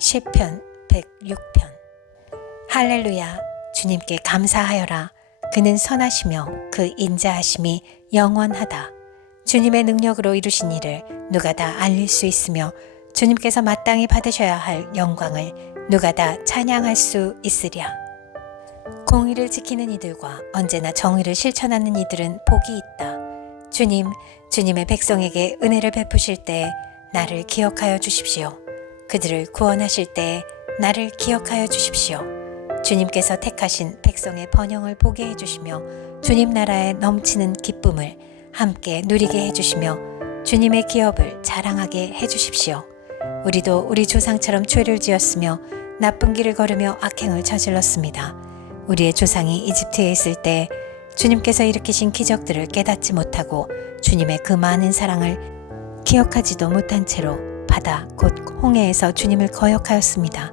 시편 106편. 할렐루야. 주님께 감사하여라. 그는 선하시며 그 인자하심이 영원하다. 주님의 능력으로 이루신 일을 누가 다 알릴 수 있으며 주님께서 마땅히 받으셔야 할 영광을 누가 다 찬양할 수 있으랴. 공의를 지키는 이들과 언제나 정의를 실천하는 이들은 복이 있다. 주님의 백성에게 은혜를 베푸실 때 나를 기억하여 주십시오. 그들을 구원하실 때 나를 기억하여 주십시오. 주님께서 택하신 백성의 번영을 보게 해주시며 주님 나라에 넘치는 기쁨을 함께 누리게 해주시며 주님의 기업을 자랑하게 해주십시오. 우리도 우리 조상처럼 죄를 지었으며 나쁜 길을 걸으며 악행을 저질렀습니다. 우리의 조상이 이집트에 있을 때 주님께서 일으키신 기적들을 깨닫지 못하고 주님의 그 많은 사랑을 기억하지도 못한 채로 바다 곧 홍해에서 주님을 거역하였습니다.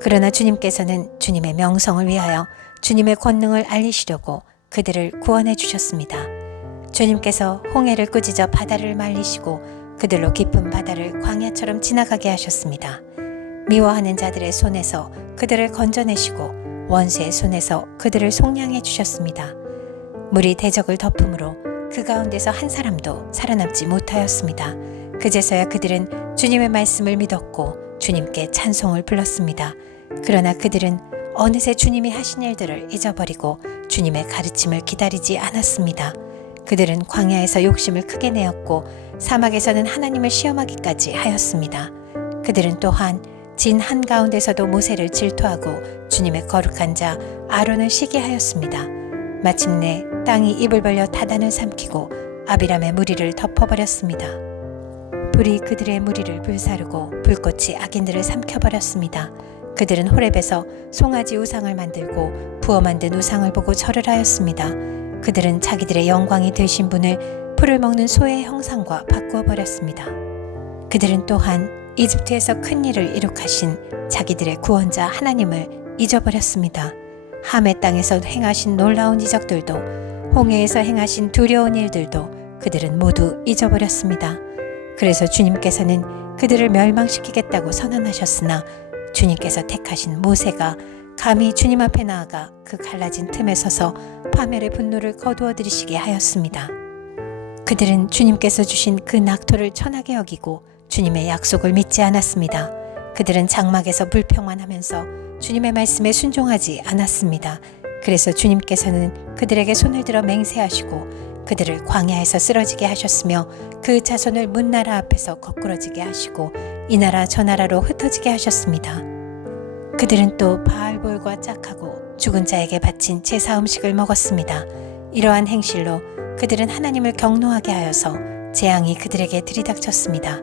그러나 주님께서는 주님의 명성을 위하여 주님의 권능을 알리시려고 그들을 구원해 주셨습니다. 주님께서 홍해를 꾸짖어 바다를 말리시고 그들로 깊은 바다를 광야처럼 지나가게 하셨습니다. 미워하는 자들의 손에서 그들을 건져내시고 원수의 손에서 그들을 속량해 주셨습니다. 물이 대적을 덮음으로 그 가운데서 한 사람도 살아남지 못하였습니다. 그제서야 그들은 주님의 말씀을 믿었고 주님께 찬송을 불렀습니다. 그러나 그들은 어느새 주님이 하신 일들을 잊어버리고 주님의 가르침을 기다리지 않았습니다. 그들은 광야에서 욕심을 크게 내었고 사막에서는 하나님을 시험하기까지 하였습니다. 그들은 또한 진 한가운데서도 모세를 질투하고 주님의 거룩한 자 아론을 시기하였습니다. 마침내 땅이 입을 벌려 다단을 삼키고 아비람의 무리를 덮어버렸습니다. 불이 그들의 무리를 불사르고 불꽃이 악인들을 삼켜버렸습니다. 그들은 호렙에서 송아지 우상을 만들고 부어 만든 우상을 보고 절을 하였습니다. 그들은 자기들의 영광이 되신 분을 풀을 먹는 소의 형상과 바꾸어 버렸습니다. 그들은 또한 이집트에서 큰 일을 이룩하신 자기들의 구원자 하나님을 잊어버렸습니다. 함의 땅에서 행하신 놀라운 이적들도 홍해에서 행하신 두려운 일들도 그들은 모두 잊어버렸습니다. 그래서 주님께서는 그들을 멸망시키겠다고 선언하셨으나 주님께서 택하신 모세가 감히 주님 앞에 나아가 그 갈라진 틈에 서서 파멸의 분노를 거두어 들이시게 하였습니다. 그들은 주님께서 주신 그 낙토를 천하게 여기고 주님의 약속을 믿지 않았습니다. 그들은 장막에서 불평만 하면서 주님의 말씀에 순종하지 않았습니다. 그래서 주님께서는 그들에게 손을 들어 맹세하시고 그들을 광야에서 쓰러지게 하셨으며 그 자손을 문나라 앞에서 거꾸러지게 하시고 이 나라 저 나라로 흩어지게 하셨습니다. 그들은 또 바알볼과 짝하고 죽은 자에게 바친 제사 음식을 먹었습니다. 이러한 행실로 그들은 하나님을 경노하게 하여서 재앙이 그들에게 들이닥쳤습니다.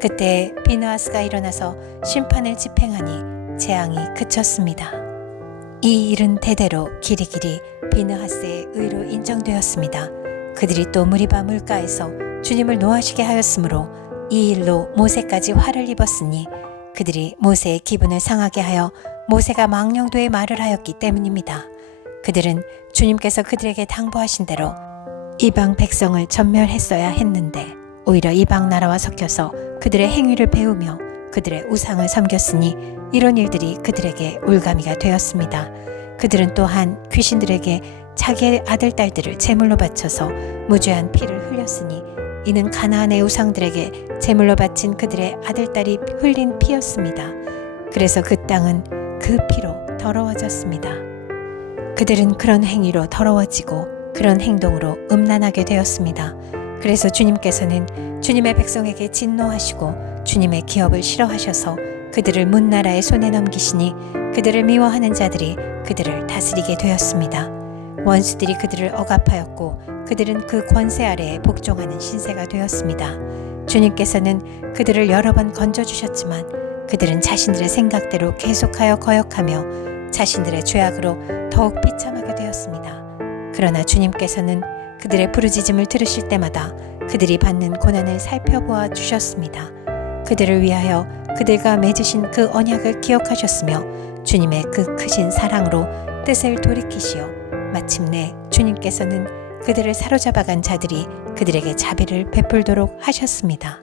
그때 비느하스가 일어나서 심판을 집행하니 재앙이 그쳤습니다. 이 일은 대대로 길이길이 비느하스의 의로 인정되었습니다. 그들이 또 무리바 물가에서 주님을 노하시게 하였으므로 이 일로 모세까지 화를 입었으니 그들이 모세의 기분을 상하게 하여 모세가 망령도의 말을 하였기 때문입니다. 그들은 주님께서 그들에게 당부하신 대로 이방 백성을 전멸했어야 했는데 오히려 이방 나라와 섞여서 그들의 행위를 배우며 그들의 우상을 섬겼으니 이런 일들이 그들에게 올가미가 되었습니다. 그들은 또한 귀신들에게 자기의 아들 딸들을 제물로 바쳐서 무죄한 피를 흘렸으니 이는 가나안의 우상들에게 제물로 바친 그들의 아들 딸이 흘린 피였습니다. 그래서 그 땅은 그 피로 더러워졌습니다. 그들은 그런 행위로 더러워지고 그런 행동으로 음란하게 되었습니다. 그래서 주님께서는 주님의 백성에게 진노하시고 주님의 기업을 싫어하셔서 그들을 문나라의 손에 넘기시니 그들을 미워하는 자들이 그들을 다스리게 되었습니다. 원수들이 그들을 억압하였고 그들은 그 권세 아래에 복종하는 신세가 되었습니다. 주님께서는 그들을 여러 번 건져주셨지만 그들은 자신들의 생각대로 계속하여 거역하며 자신들의 죄악으로 더욱 비참하게 되었습니다. 그러나 주님께서는 그들의 부르짖음을 들으실 때마다 그들이 받는 고난을 살펴보아 주셨습니다. 그들을 위하여 그들과 맺으신 그 언약을 기억하셨으며 주님의 그 크신 사랑으로 뜻을 돌이키시어 마침내 주님께서는 그들을 사로잡아간 자들이 그들에게 자비를 베풀도록 하셨습니다.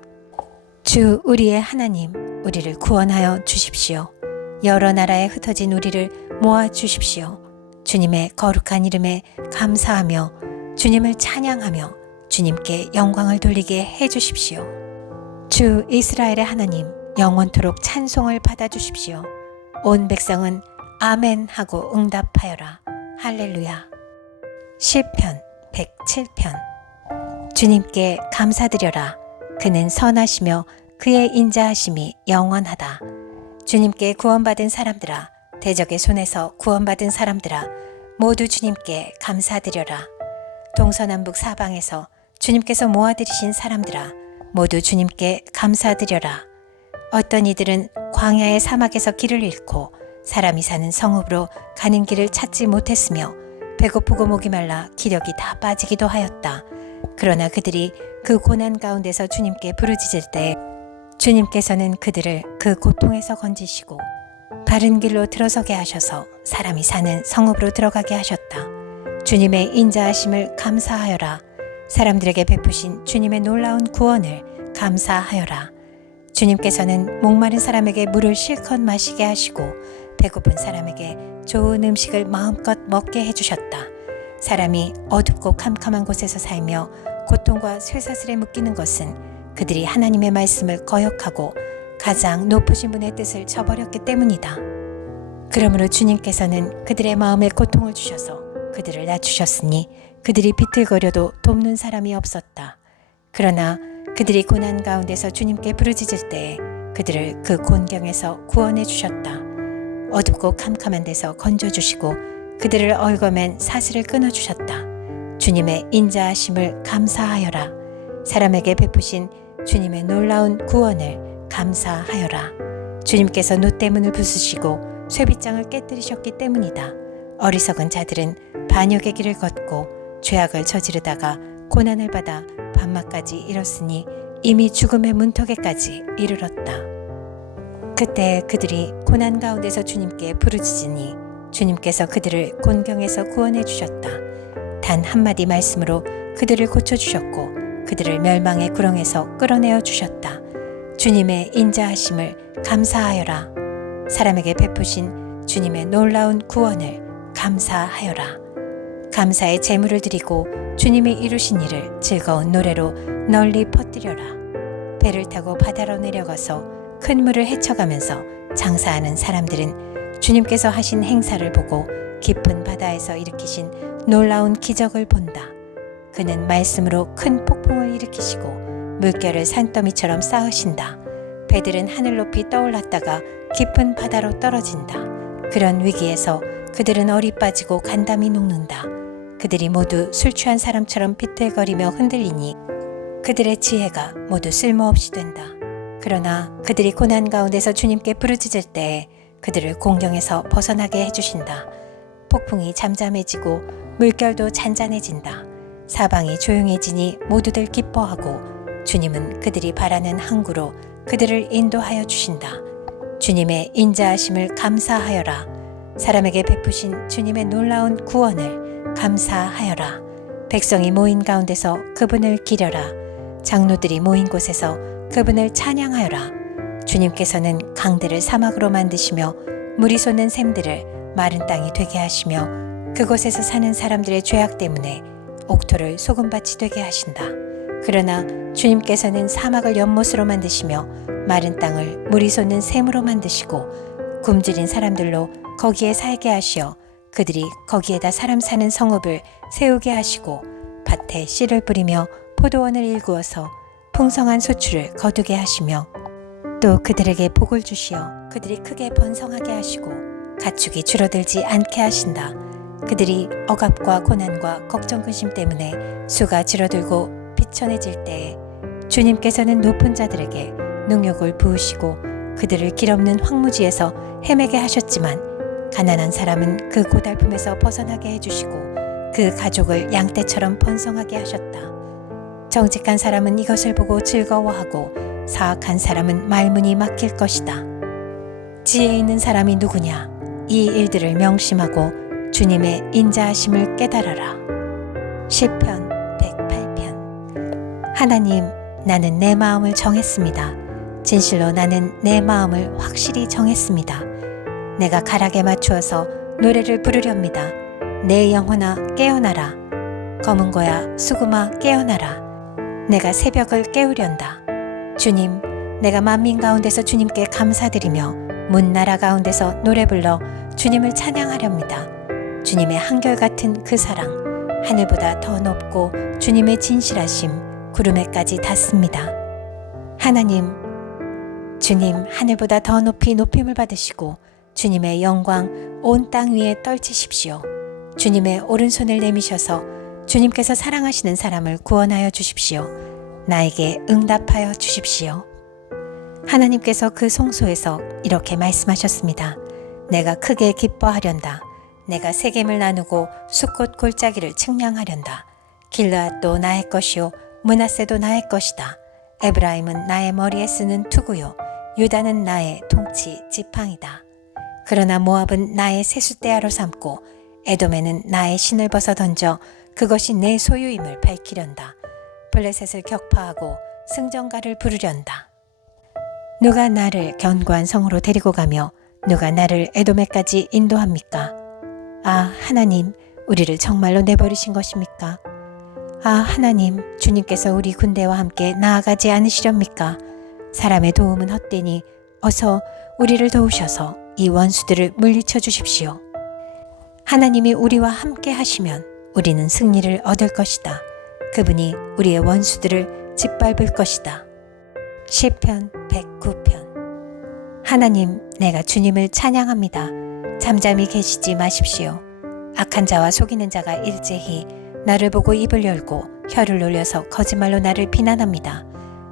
주 우리의 하나님, 우리를 구원하여 주십시오. 여러 나라에 흩어진 우리를 모아 주십시오. 주님의 거룩한 이름에 감사하며 주님을 찬양하며 주님께 영광을 돌리게 해 주십시오. 주 이스라엘의 하나님, 영원토록 찬송을 받아 주십시오. 온 백성은 아멘 하고 응답하여라. 할렐루야. 시편 107편. 주님께 감사드려라. 그는 선하시며 그의 인자하심이 영원하다. 주님께 구원받은 사람들아, 대적의 손에서 구원받은 사람들아, 모두 주님께 감사드려라. 동서남북 사방에서 주님께서 모아들이신 사람들아, 모두 주님께 감사드려라. 어떤 이들은 광야의 사막에서 길을 잃고 사람이 사는 성읍으로 가는 길을 찾지 못했으며 배고프고 목이 말라 기력이 다 빠지기도 하였다. 그러나 그들이 그 고난 가운데서 주님께 부르짖을 때 주님께서는 그들을 그 고통에서 건지시고 바른 길로 들어서게 하셔서 사람이 사는 성읍으로 들어가게 하셨다. 주님의 인자하심을 감사하여라. 사람들에게 베푸신 주님의 놀라운 구원을 감사하여라. 주님께서는 목마른 사람에게 물을 실컷 마시게 하시고 배고픈 사람에게 좋은 음식을 마음껏 먹게 해주셨다. 사람이 어둡고 캄캄한 곳에서 살며 고통과 쇠사슬에 묶이는 것은 그들이 하나님의 말씀을 거역하고 가장 높으신 분의 뜻을 저버렸기 때문이다. 그러므로 주님께서는 그들의 마음에 고통을 주셔서 그들을 낮추셨으니 그들이 비틀거려도 돕는 사람이 없었다. 그러나 그들이 고난 가운데서 주님께 부르짖을 때에 그들을 그 곤경에서 구원해 주셨다. 어둡고 캄캄한 데서 건져주시고 그들을 얽어맨 사슬을 끊어주셨다. 주님의 인자하심을 감사하여라. 사람에게 베푸신 주님의 놀라운 구원을 감사하여라. 주님께서 노때문을 부수시고 쇠빗장을 깨뜨리셨기 때문이다. 어리석은 자들은 반역의 길을 걷고 죄악을 저지르다가 고난을 받아 밤낮까지 이뤘으니 이미 죽음의 문턱에까지 이르렀다. 그때 그들이 고난 가운데서 주님께 부르짖으니 주님께서 그들을 곤경에서 구원해 주셨다. 단 한마디 말씀으로 그들을 고쳐주셨고 그들을 멸망의 구렁에서 끌어내어 주셨다. 주님의 인자하심을 감사하여라. 사람에게 베푸신 주님의 놀라운 구원을 감사하여라. 감사의 제물을 드리고 주님이 이루신 일을 즐거운 노래로 널리 퍼뜨려라. 배를 타고 바다로 내려가서 큰 물을 헤쳐가면서 장사하는 사람들은 주님께서 하신 행사를 보고 깊은 바다에서 일으키신 놀라운 기적을 본다. 그는 말씀으로 큰 폭풍을 일으키시고 물결을 산더미처럼 쌓으신다. 배들은 하늘 높이 떠올랐다가 깊은 바다로 떨어진다. 그런 위기에서 그들은 얼이 빠지고 간담이 녹는다. 그들이 모두 술 취한 사람처럼 비틀거리며 흔들리니 그들의 지혜가 모두 쓸모없이 된다. 그러나 그들이 고난 가운데서 주님께 부르짖을 때에 그들을 공경에서 벗어나게 해주신다. 폭풍이 잠잠해지고 물결도 잔잔해진다. 사방이 조용해지니 모두들 기뻐하고 주님은 그들이 바라는 항구로 그들을 인도하여 주신다. 주님의 인자하심을 감사하여라. 사람에게 베푸신 주님의 놀라운 구원을 감사하여라. 백성이 모인 가운데서 그분을 기려라. 장로들이 모인 곳에서 그분을 찬양하여라. 주님께서는 강들을 사막으로 만드시며 물이 솟는 샘들을 마른 땅이 되게 하시며 그곳에서 사는 사람들의 죄악 때문에 옥토를 소금밭이 되게 하신다. 그러나 주님께서는 사막을 연못으로 만드시며 마른 땅을 물이 솟는 샘으로 만드시고 굶주린 사람들로 거기에 살게 하시어 그들이 거기에다 사람 사는 성읍을 세우게 하시고 밭에 씨를 뿌리며 포도원을 일구어서 풍성한 소출을 거두게 하시며 또 그들에게 복을 주시어 그들이 크게 번성하게 하시고 가축이 줄어들지 않게 하신다. 그들이 억압과 고난과 걱정 근심 때문에 수가 줄어들고 비천해질 때에 주님께서는 높은 자들에게 능욕을 부으시고 그들을 길없는 황무지에서 헤매게 하셨지만 가난한 사람은 그 고달픔에서 벗어나게 해주시고 그 가족을 양떼처럼 번성하게 하셨다. 정직한 사람은 이것을 보고 즐거워하고 사악한 사람은 말문이 막힐 것이다. 지혜 있는 사람이 누구냐? 이 일들을 명심하고 주님의 인자하심을 깨달아라. 시편 108편. 하나님, 나는 내 마음을 정했습니다. 진실로 나는 내 마음을 확실히 정했습니다. 내가 가락에 맞추어서 노래를 부르렵니다. 내 영혼아 깨어나라. 검은 고야 수금아 깨어나라. 내가 새벽을 깨우련다. 주님, 내가 만민 가운데서 주님께 감사드리며 문나라 가운데서 노래 불러 주님을 찬양하렵니다. 주님의 한결같은 그 사랑, 하늘보다 더 높고 주님의 진실하심 구름에까지 닿습니다. 하나님, 주님 하늘보다 더 높이 높임을 받으시고 주님의 영광 온 땅 위에 떨치십시오. 주님의 오른손을 내미셔서 주님께서 사랑하시는 사람을 구원하여 주십시오. 나에게 응답하여 주십시오. 하나님께서 그 성소에서 이렇게 말씀하셨습니다. 내가 크게 기뻐하련다. 내가 세겜을 나누고 숫꽃 골짜기를 측량하련다. 길르앗도 나의 것이요 므낫세도 나의 것이다. 에브라임은 나의 머리에 쓰는 투구요 유다는 나의 통치 지팡이다. 그러나 모압은 나의 세숫대야로 삼고 에돔에는 나의 신을 벗어 던져 그것이 내 소유임을 밝히련다. 블레셋을 격파하고 승전가를 부르련다. 누가 나를 견고한 성으로 데리고 가며 누가 나를 에돔에까지 인도합니까? 아, 하나님, 우리를 정말로 내버리신 것입니까? 아, 하나님, 주님께서 우리 군대와 함께 나아가지 않으시렵니까? 사람의 도움은 헛되니 어서 우리를 도우셔서 이 원수들을 물리쳐 주십시오. 하나님이 우리와 함께 하시면 우리는 승리를 얻을 것이다. 그분이 우리의 원수들을 짓밟을 것이다. 시편 109편. 하나님, 내가 주님을 찬양합니다. 잠잠히 계시지 마십시오. 악한 자와 속이는 자가 일제히 나를 보고 입을 열고 혀를 놀려서 거짓말로 나를 비난합니다.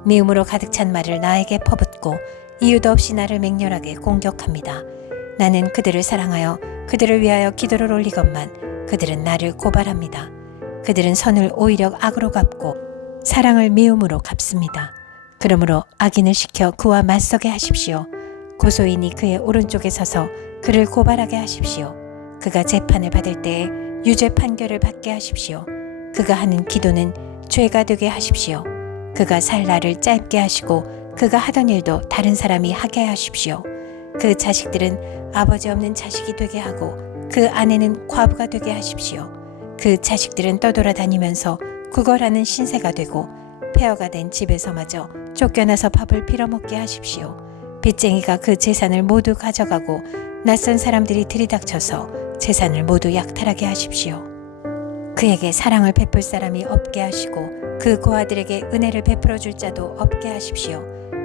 미움으로 가득 찬 말을 나에게 퍼붓고 이유도 없이 나를 맹렬하게 공격합니다. 나는 그들을 사랑하여 그들을 위하여 기도를 올리건만 그들은 나를 고발합니다. 그들은 선을 오히려 악으로 갚고 사랑을 미움으로 갚습니다. 그러므로 악인을 시켜 그와 맞서게 하십시오. 고소인이 그의 오른쪽에 서서 그를 고발하게 하십시오. 그가 재판을 받을 때에 유죄 판결을 받게 하십시오. 그가 하는 기도는 죄가 되게 하십시오. 그가 살 날을 짧게 하시고 그가 하던 일도 다른 사람이 하게 하십시오. 그 자식들은 아버지 없는 자식이 되게 하고 그 아내는 과부가 되게 하십시오. 그 자식들은 떠돌아다니면서 구걸하는 신세가 되고 폐허가 된 집에서마저 쫓겨나서 밥을 빌어먹게 하십시오. 빚쟁이가 그 재산을 모두 가져가고 낯선 사람들이 들이닥쳐서 재산을 모두 약탈하게 하십시오. 그에게 사랑을 베풀 사람이 없게 하시고 그 고아들에게 은혜를 베풀어 줄 자도 없게 하십시오.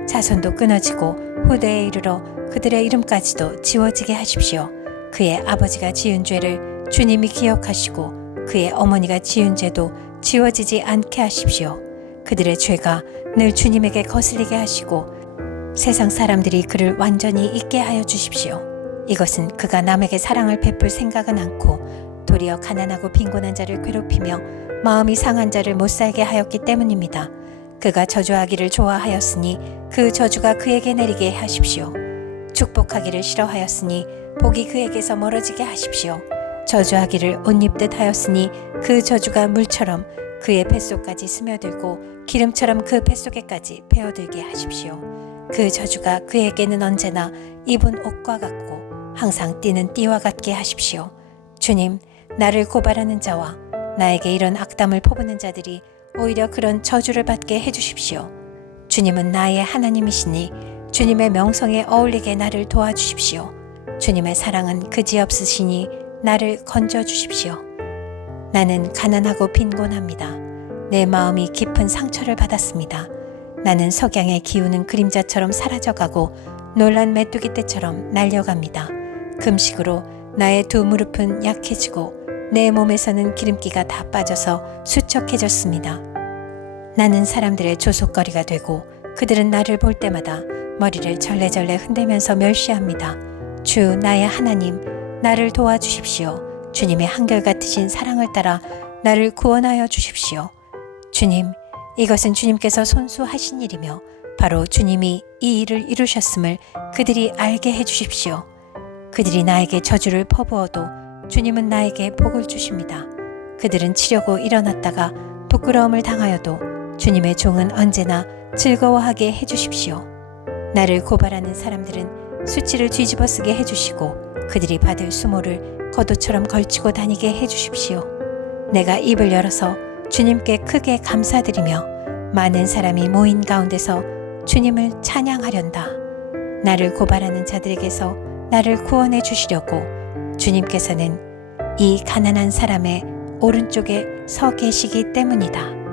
자손도 끊어지고 후대에 이르러 그들의 이름까지도 지워지게 하십시오. 그의 아버지가 지은 죄를 주님이 기억하시고 그의 어머니가 지은 죄도 지워지지 않게 하십시오. 그들의 죄가 늘 주님에게 거슬리게 하시고 세상 사람들이 그를 완전히 잊게 하여 주십시오. 이것은 그가 남에게 사랑을 베풀 생각은 않고 도리어 가난하고 빈곤한 자를 괴롭히며 마음이 상한 자를 못살게 하였기 때문입니다. 그가 저주하기를 좋아하였으니 그 저주가 그에게 내리게 하십시오. 축복하기를 싫어하였으니 복이 그에게서 멀어지게 하십시오. 저주하기를 옷 입듯 하였으니 그 저주가 물처럼 그의 뱃속까지 스며들고 기름처럼 그 뱃속에까지 배어들게 하십시오. 그 저주가 그에게는 언제나 입은 옷과 같고 항상 뛰는 띠와 같게 하십시오. 주님, 나를 고발하는 자와 나에게 이런 악담을 퍼부는 자들이 오히려 그런 저주를 받게 해주십시오. 주님은 나의 하나님이시니 주님의 명성에 어울리게 나를 도와주십시오. 주님의 사랑은 그지없으시니 나를 건져주십시오. 나는 가난하고 빈곤합니다. 내 마음이 깊은 상처를 받았습니다. 나는 석양에 기우는 그림자처럼 사라져가고 놀란 메뚜기 떼처럼 날려갑니다. 금식으로 나의 두 무릎은 약해지고 내 몸에서는 기름기가 다 빠져서 수척해졌습니다. 나는 사람들의 조속거리가 되고 그들은 나를 볼 때마다 머리를 절레절레 흔들면서 멸시합니다. 주 나의 하나님, 나를 도와주십시오. 주님의 한결같으신 사랑을 따라 나를 구원하여 주십시오. 주님, 이것은 주님께서 손수하신 일이며 바로 주님이 이 일을 이루셨음을 그들이 알게 해주십시오. 그들이 나에게 저주를 퍼부어도 주님은 나에게 복을 주십니다. 그들은 치려고 일어났다가 부끄러움을 당하여도 주님의 종은 언제나 즐거워하게 해주십시오. 나를 고발하는 사람들은 수치를 뒤집어 쓰게 해주시고 그들이 받을 수모를 겉옷처럼 걸치고 다니게 해주십시오. 내가 입을 열어서 주님께 크게 감사드리며 많은 사람이 모인 가운데서 주님을 찬양하련다. 나를 고발하는 자들에게서 나를 구원해 주시려고 주님께서는 이 가난한 사람의 오른쪽에 서 계시기 때문이다.